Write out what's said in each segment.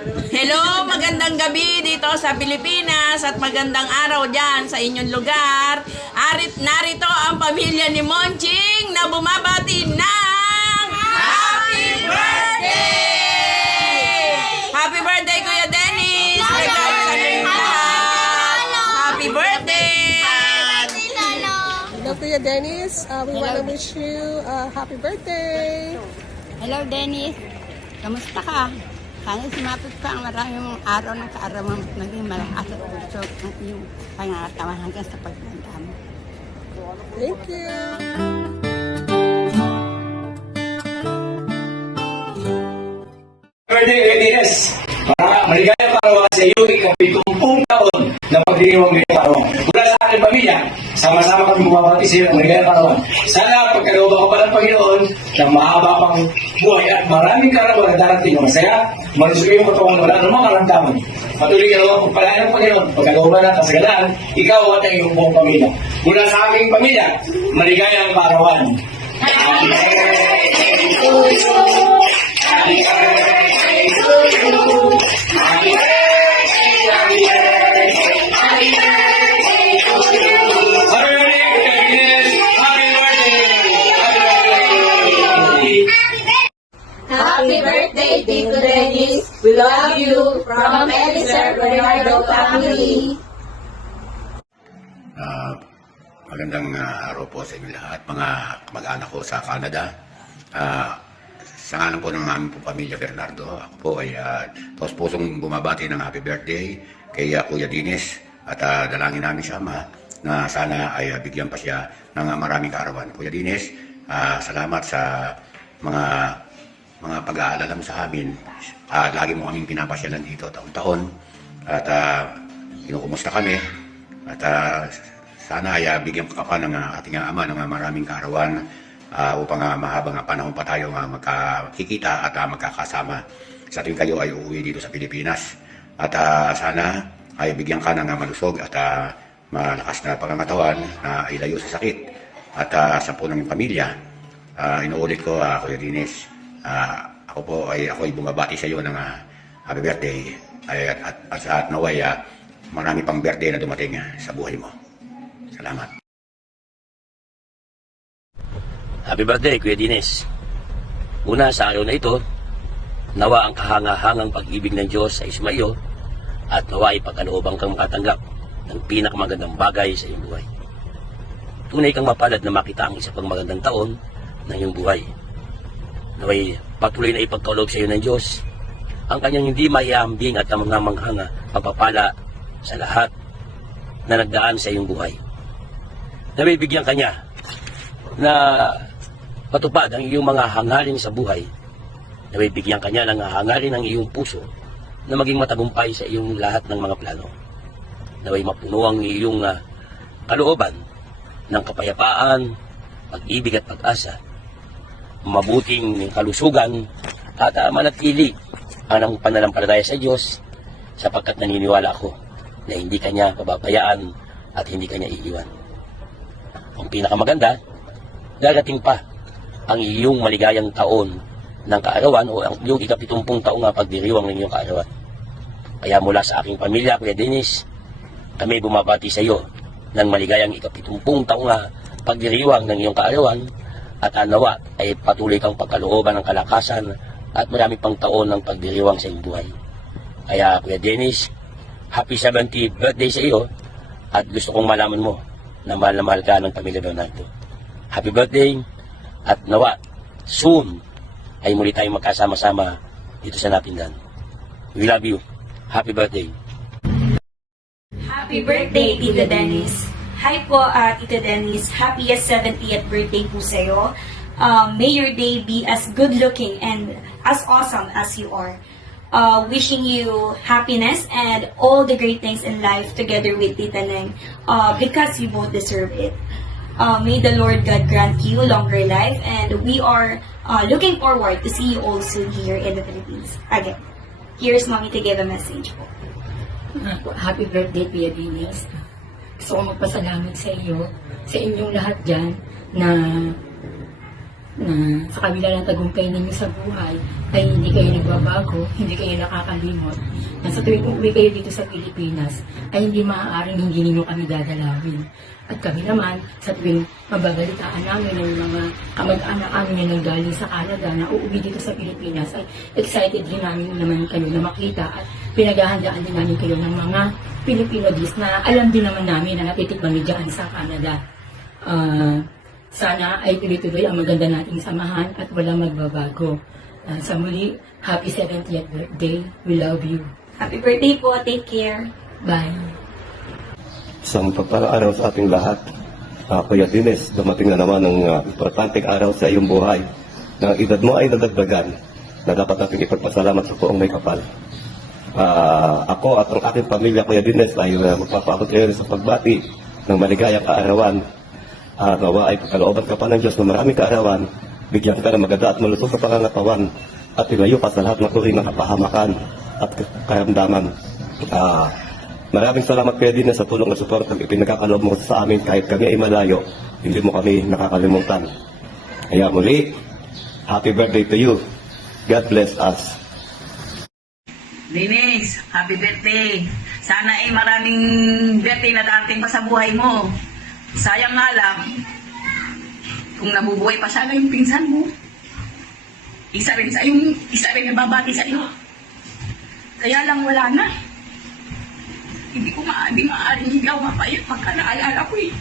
Hello, magandang gabi dito sa Pilipinas at magandang araw dyan sa inyong lugar. Narito ang pamilya ni Monching na bumabati ng Happy Birthday! Happy birthday, Kuya Dennis! Regards sa inyong lahat. Happy birthday! Hello, Kuya Dennis. We want to wish you happy birthday. Hello, Dennis. Kamusta ka? Sana sumapit ka ang maraming araw ng kaarawan at maging malakas at puso ng iyong pangangatawan hanggang sa pagtanda mo. Thank you. Birthday readiness. Maligaya para sa iyo ika-70 taon na pagdiriwang ngayong araw. Mula sa aking pamilya, sama-sama kami bumabati sa iyo ng maligaya karawan. Sana pagkaloob ako pa ng Panginoon ng mahaba pang buhay at maraming karawan na darating na masaya, malusog yung katawan wala namang karamdaman. Patuloy ka naman pagpalaan ng Panginoon, pagkalooban at kasagalaan, ikaw at ang iyong buong pamilya. Mula sa aking pamilya, maligayang karawan. Happy birthday to you. Happy birthday to you. Happy birthday, happy birthday, happy birthday to you. Happy birthday, Dennis. Happy birthday. Happy birthday, Tito Dennis. We love you from Elisir Bernardo family. Magandang araw po sa inyo lahat, mga kamag-anak ko sa Canada. Sa ngalan po ng aming po pamilya Bernardo, ako po ay taos pusong bumabati ng happy birthday kay Kuya Dennis at dalangin namin siya na sana ay bigyan pa siya ng maraming kaarawan. Kuya Dennis, salamat sa mga pag-aalala mo sa amin. Lagi mo kaming pinapasyalan dito taon-taon at kinukumusta kami at sana ay bigyan ka pa ng ating ama ng maraming kaarawan upang mahabang panahon pa tayo magkakikita at magkakasama sa tuwing kayo ay uuwi dito sa Pilipinas. At sana ay bigyan ka ng malusog at malakas na pangangatawan na ilayo sa sakit. At sa po ng pamilya, inuulit ko, Kuya Dennis, ako ay bumabati sa iyo ng happy birthday at naway marami pang birthday na dumating sa buhay mo. Salamat. Happy birthday, Kuya Dennis. Una sa araw na ito, nawa ang kahanga-hangang pag-ibig ng Diyos sa ismayo at nawa ay pagkalooban kang makatanggap ng pinakamagandang bagay sa iyong buhay. Tunay kang mapalad na makita ang isa pang magandang taon ng iyong buhay. Naway patuloy na ipagkaloob sa iyo ng Diyos ang kanyang hindi maiambing at manghang-manghang pagpapala sa lahat na nagdaan sa iyong buhay. Naway bigyan kanya na patupad ang iyong mga hangarin sa buhay. Naway bigyan kanya ng hangarin ng iyong puso na maging matagumpay sa iyong lahat ng mga plano. Naway mapuno ang iyong kalooban ng kapayapaan, pag-ibig at pag-asa, mabuting kalusugan at manatili ang pananampalataya sa Diyos sapagkat naniniwala ako na hindi kanya pababayaan at hindi kanya iiwan. Ang pinakamaganda, darating pa ang iyong maligayang taon ng kaarawan o ang iyong ika-70 taong pagdiriwang ng iyong kaarawan. Kaya mula sa aking pamilya, Kuya Dennis, kami bumabati sa iyo ng maligayang ika-70 taong pagdiriwang ng iyong kaarawan at nawa ay patuloy kang pagkalooban ng kalakasan at marami pang taon ng pagdiriwang sa iyong buhay. Kaya Kuya Dennis, happy 70th birthday sa iyo at gusto kong malaman mo na mahal ka ng pamilya Bernardo. Happy birthday at nawa soon ay muli tayong magkasama-sama dito sa Napindan. We love you. Happy birthday. Happy birthday, Tito Dennis. Hi po, Tito Dennis. Happiest 70th birthday po sa'yo. May your day be as good-looking and as awesome as you are. Wishing you happiness and all the great things in life together with Tita Neng because you both deserve it. May the Lord God grant you longer life and we are looking forward to see you all soon here in the Philippines. Again, here's Mommy to give a message po. Happy birthday, Kuya Dennis. Gusto ko magpasalamat sa iyo, sa inyong lahat dyan na sa kabila ng tagumpay ninyo sa buhay, ay hindi kayo nagbabago, hindi kayo nakakalimot. Na sa tuwing umuwi kayo dito sa Pilipinas, ay hindi maaaring hindi ninyo kami dadalawin. At kami naman, sa tuwing mababalitaan namin ng mga kamag-anak namin na nanggaling sa Canada na uuwi dito sa Pilipinas, ay excited din namin naman kayo na makita at pinaghahandaan din namin kayo ng mga Filipino dish na alam din naman namin na natitikman niyo dyan sa Canada. Sana ay tuloy-tuloy ang maganda nating samahan at walang magbabago. Sa muli, happy 70th birthday. We love you. Happy birthday po. Take care. Bye. Isang pagpalang araw sa ating lahat. Kuya Dines, dumating na naman ang importanteng araw sa iyong buhay na edad mo ay nadagdagan na dapat natin ipagpasalamat sa poong may kapal. Ako at ang aking pamilya, Kuya Dines, ay magpapaabot ngayon sa pagbati ng maligayang kaarawan. Nawa ay pagkalooban ka pa ng Diyos na maraming kaarawan, bigyan ka ng maganda at malusog sa pangangatawan at ilayo ka sa lahat ng uri ng kapahamakan at karamdaman. Maraming salamat Kuya Dines sa tulong at support na ipinagkakaloob mo sa amin kahit kami ay malayo, hindi mo kami nakakalimutan. Kaya muli, happy birthday to you. God bless us. Denise, happy birthday. Sana ay maraming birthday na dating pa sa buhay mo. Sayang nga lang, kung nabubuhay pa sana yung pinsan mo, isa rin nababati sa iyo. Kaya lang wala na. Hindi maaaring hindi ako mapayat pagka naalala ko eh.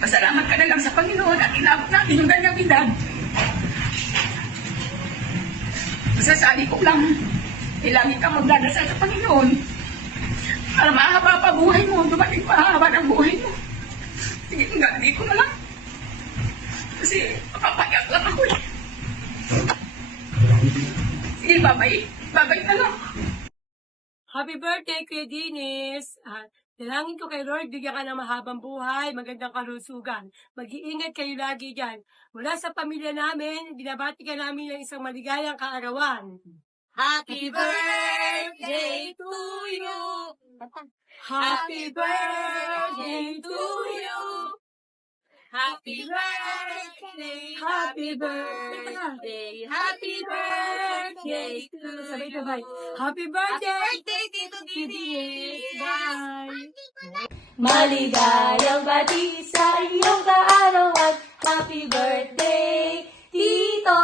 Pasalamat ka na lang sa Panginoon at inabot natin yung ganyang edad. Masasabi ko lang, kailangan ka magdadasal sa Panginoon para mahaba pa buhay mo, dumating pa haba ng buhay mo. Sige, hindi ko na lang. Kasi papapayak lang ako eh. Sige, babay na lang. Happy birthday, Kuya Dennis! Dalangin ko kay Lord, bigyan ka ng mahabang buhay, magandang kalusugan. Mag-iingat kayo lagi dyan. Mula sa pamilya namin, binabati ka namin ng isang maligayang kaarawan. Happy birthday to you! Happy birthday to you! Happy birthday, happy birthday, happy birthday to you. Happy birthday, Tito Dennis. Bye. Maligayang bati sa iyong kaarawan. Happy birthday, Tito!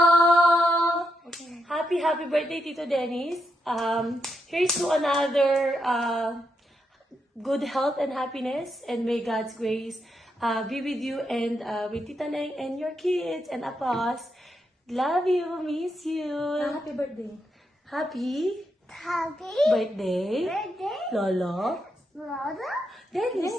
Happy birthday, Tito Dennis. Here's to another good health and happiness, and may God's grace be with you and with Tita Neng and your kids and Apos. Love you, miss you. Happy birthday. Happy birthday. Lolo. Dennis.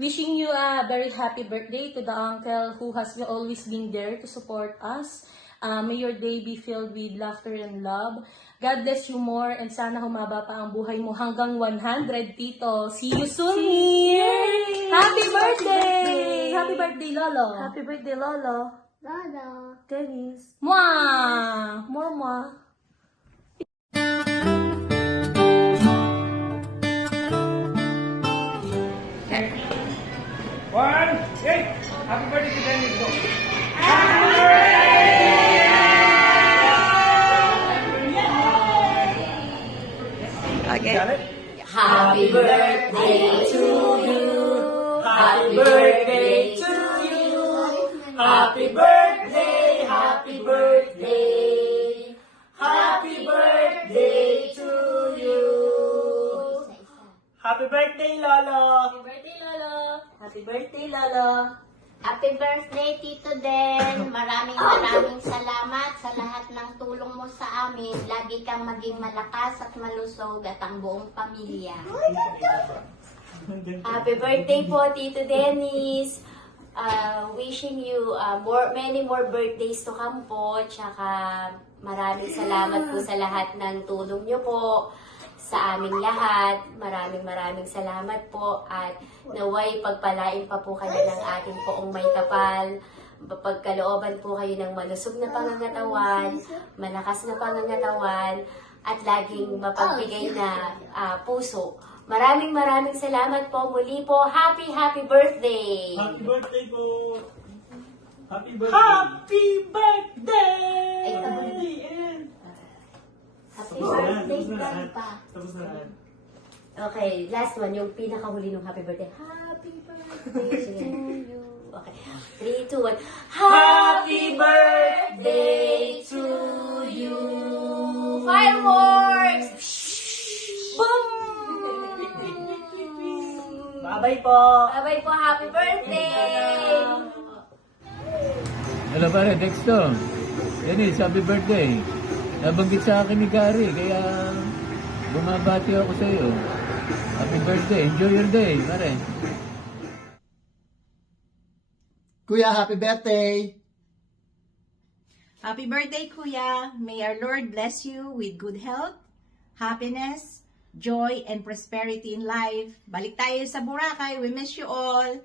Wishing you a very happy birthday to the uncle who has always been there to support us. May your day be filled with laughter and love. God bless you more and sana humaba pa ang buhay mo hanggang 100, Tito. See you soon. Happy birthday! Happy birthday, Lolo. Happy birthday, Lolo. Lolo. Dennis. Mwah! Mwah. One, hey! Happy birthday to Dennis. Happy birthday to you. Happy birthday to you. Happy birthday, happy birthday. Happy birthday to you. Happy birthday, Lolo! Happy birthday, Lolo. Happy birthday, Lolo. Happy birthday, Tito Den. Maraming salamat sa lahat ng tulong mo sa amin. Lagi kang maging malakas at malusog at ang buong pamilya. Happy birthday po, Tito Dennis. Wishing you many more birthdays to come po. Tsaka maraming salamat po sa lahat ng tulong niyo po sa aming lahat. Maraming salamat po at naway pagpalain pa po kayo ng ating poong may kapal. Pagkalooban po kayo ng malusog na pangangatawan, malakas na pangangatawan, at laging mapagbigay na puso. Maraming salamat po. Muli po, happy birthday! Happy birthday po! Happy birthday! Happy birthday, Grandpa. Okay, last one, yung pinakahuli ng happy birthday. Happy birthday to you. Okay, 3, 2, 1. Happy birthday to you. Fireworks! Boom! Bye-bye po! Bye-bye po, happy birthday! Hello pare, Dexto. Dennis, happy birthday. Nabanggit sa akin ni Gary, kaya bumabati ako sa iyo. Happy birthday. Enjoy your day, pare. Kuya, happy birthday! Happy birthday, Kuya. May our Lord bless you with good health, happiness, joy, and prosperity in life. Balik tayo sa Boracay. We miss you all.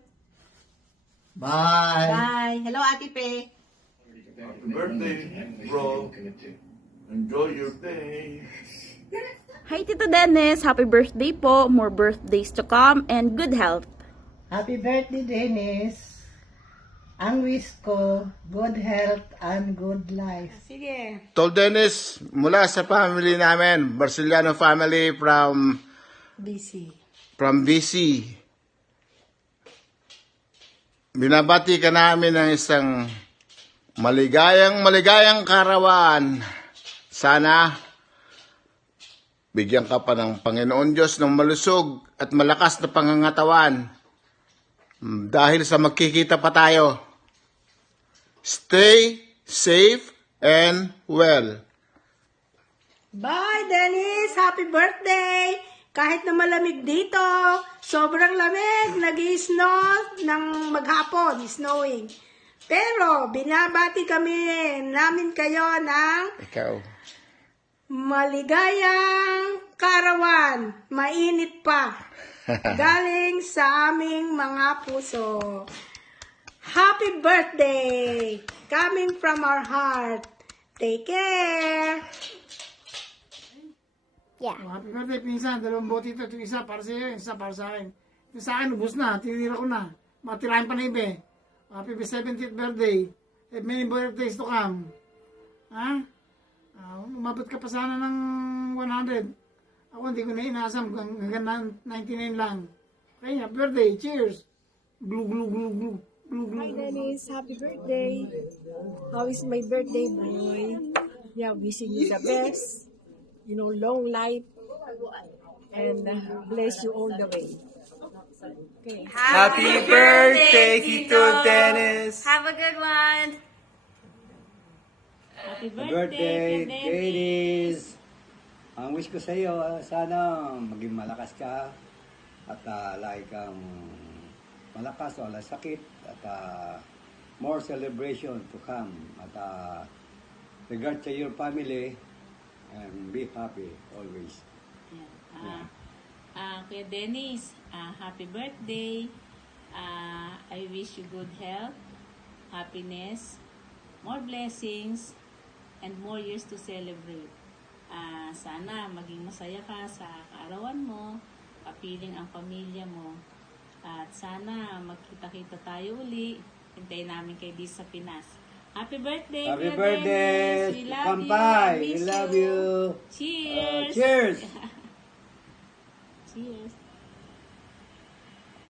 Bye! Bye. Hello, Ate Pe. Happy birthday, bro. Enjoy your day. Hi, Tito Dennis. Happy birthday po. More birthdays to come and good health. Happy birthday, Dennis. Ang wish ko, good health and good life. Sige. Tol Dennis, mula sa family namin, Barciliano family from BC. Binabati ka namin ng isang maligayang karawan. Sana bigyan ka pa ng Panginoon Diyos ng malusog at malakas na pangangatawan. Dahil sa magkikita pa tayo. Stay safe and well. Bye, Dennis. Happy birthday. Kahit na malamig dito, sobrang lamig, nag-i-snow ng maghapon, snowing. Pero, binabati kami namin kayo ng Ikaw. maligayang karawan, mainit pa, galing sa aming mga puso. Happy birthday! Coming from our heart. Take care! Yeah. Happy birthday, pinsan. Dalawang bote ito. Ito isa para sa iyo, isa para sa akin. Ito sa akin, ubus na. Tinira ko na. Matirahin pa na iba eh. Happy 70th birthday. And many birthdays to come. Ha? Umabot ka pa sana ng 100. Ako hindi ko na inasam. Hanggang 99 lang. Okay, happy birthday. Cheers. Glue, glue, glue, glue. Glue, glue. Hi, Dennis. Happy birthday. How is my birthday, boy? Yeah, wishing you the best. You know, long life. And bless you all the way. Okay. Happy birthday, Tito Dennis! Have a good one! Happy birthday, Dennis! Ang wish ko sa iyo, sana maging malakas ka at lagi kang malakas, wala sakit at more celebration to come at regard to your family and be happy always. Kuya Dennis, happy birthday. I wish you good health, happiness, more blessings, and more years to celebrate. Sana maging masaya ka sa kaarawan mo, kapiling ang pamilya mo, at sana magkita-kita tayo uli. Hintayin namin kayo dito sa Pinas. Happy birthday, Happy Kuya birthday! Dennis! We love Kampay! you! We love you! Cheers! Cheers! Cheers!